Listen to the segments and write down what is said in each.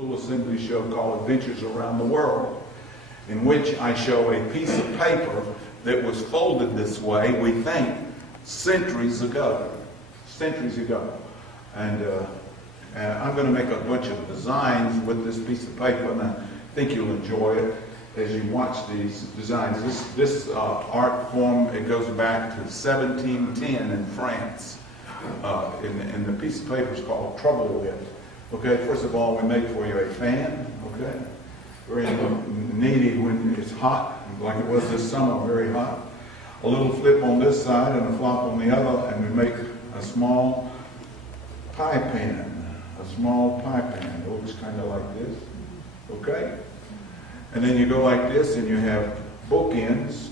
school assembly show called Adventures Around the World, in which I show a piece of paper that was folded this way, we think, centuries ago. Centuries ago. And I'm going to make a bunch of designs with this piece of paper, and I think you'll enjoy it as you watch these designs. This art form, it goes back to 1710 in France. And the piece of paper is called Trouble Wit. Okay, first of all, we make for you a fan. Okay, very needy when it's hot, like it was this summer, very hot. A little flip on this side and a flop on the other, and we make a small pie pan. A small pie pan. It looks kind of like this. Okay, and then you go like this, and you have bookends,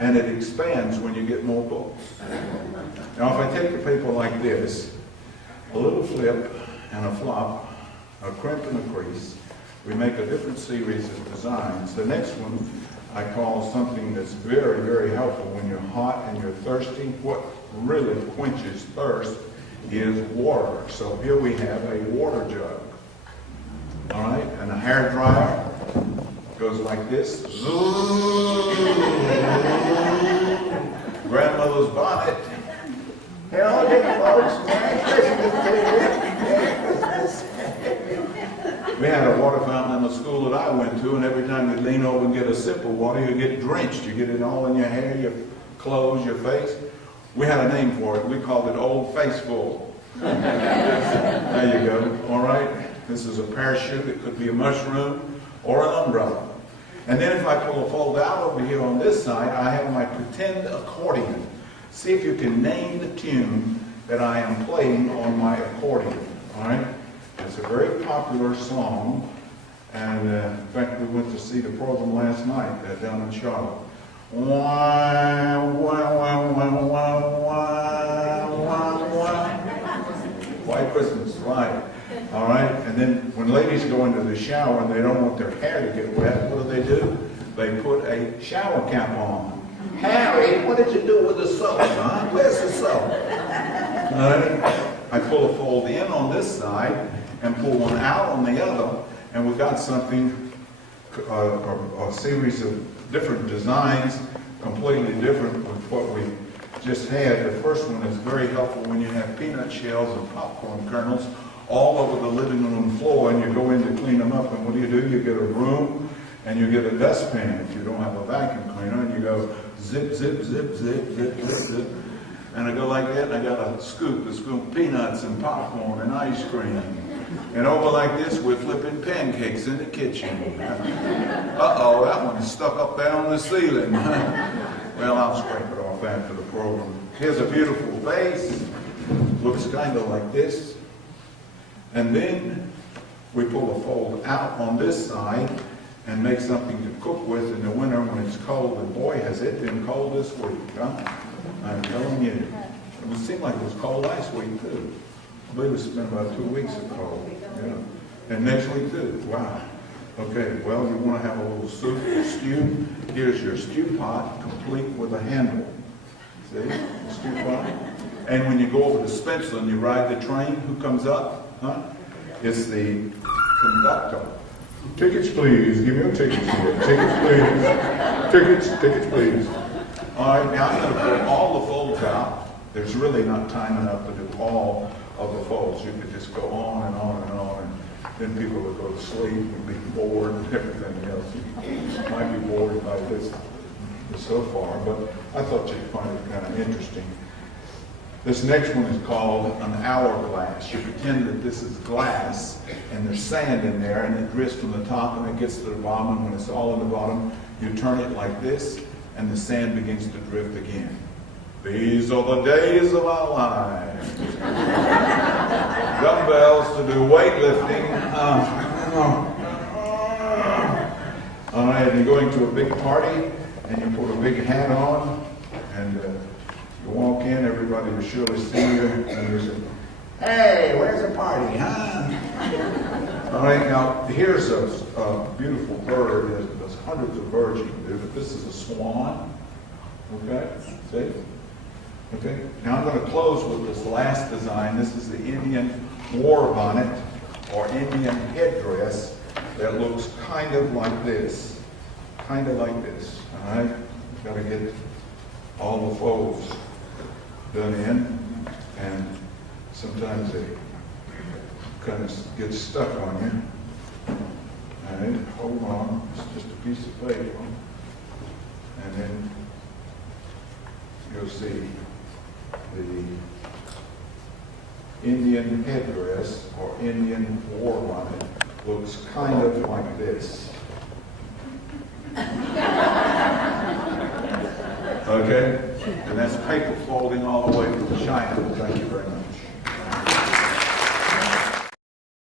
and it expands when you get more books. Now, if I take the paper like this, a little flip and a flop, a crimp and a crease, we make a different series of designs. The next one I call something that's very, very helpful when you're hot and you're thirsty. What really quenches thirst is water. So here we have a water jug. All right, and a hair dryer goes like this. Grandmother's bonnet. Hello there, folks. Merry Christmas. We had a water fountain in the school that I went to, and every time you lean over and get a sip of water, you get drenched. You get it all in your hair, your clothes, your face. We had a name for it. We called it Old Faceful. There you go. All right. This is a parachute. It could be a mushroom or an umbrella. And then if I pull a fold out over here on this side, I have my pretend accordion. See if you can name the tune that I am playing on my accordion. All right? It's a very popular song. And in fact, we went to see the program last night down in Charlotte. Wah, wah, wah, wah, wah, wah, wah, wah. White Christmas, right. All right, and then when ladies go into the shower and they don't want their hair to get wet, what do? They put a shower cap on. Harry, what did you do with the soap, huh? Where's the soap? All right, I pull a fold in on this side and pull one out on the other, and we've got something, a series of different designs, completely different with what we just had. The first one is very helpful when you have peanut shells and popcorn kernels all over the living room floor, and you go in to clean them up, and what do? You get a broom, and you get a dustpan if you don't have a vacuum cleaner, and you go zip, zip, zip, zip, zip, zip, zip. And I go like that, and I got a scoop peanuts and popcorn and ice cream. And over like this, we're flipping pancakes in the kitchen. Uh-oh, that one's stuck up there on the ceiling. Well, I'll scrape it off after the program. Here's a beautiful vase. Looks kind of like this. And then we pull a fold out on this side and make something to cook with in the winter when it's cold. And boy, has it been cold this week, huh? I'm telling you. It would seem like it was cold last week, too. I believe it's been about 2 weeks of cold. Yeah. And next week, too. Wow. Okay, well, you want to have a little soup or stew. Here's your stew pot, complete with a handle. See? Stew pot. And when you go over to Spencer and you ride the train, who comes up? Huh? It's the conductor. Tickets, please. Give me your tickets here. Tickets, please. Tickets, please. All right, now I'm going to put all the folds out. There's really not time enough to do all of the folds. You could just go on and on and on, and then people would go to sleep and be bored and everything else. You might be bored by this so far, but I thought you'd find it kind of interesting. This next one is called an hourglass. You pretend that this is glass, and there's sand in there, and it drifts from the top, and it gets to the bottom, and when it's all in the bottom, you turn it like this, and the sand begins to drift again. These are the days of our lives. Dumbbells to do weightlifting. All right, you're going to a big party, and you put a big hat on, and you walk in, everybody will surely see you, and you say, hey, where's the party, huh? All right, now, here's a beautiful bird. There's hundreds of birds you can do, but this is a swan. Okay, see? Okay, now I'm going to close with this last design. This is the Indian war bonnet. or Indian headdress that looks kind of like this. Kind of like this, all right? Got to get all the folds done in, and sometimes they kind of get stuck on you. All right, hold on, it's just a piece of paper. And then you'll see the Indian headdress or Indian war bonnet looks kind of like this. Okay? And that's paper folding all the way from China. Thank you very much.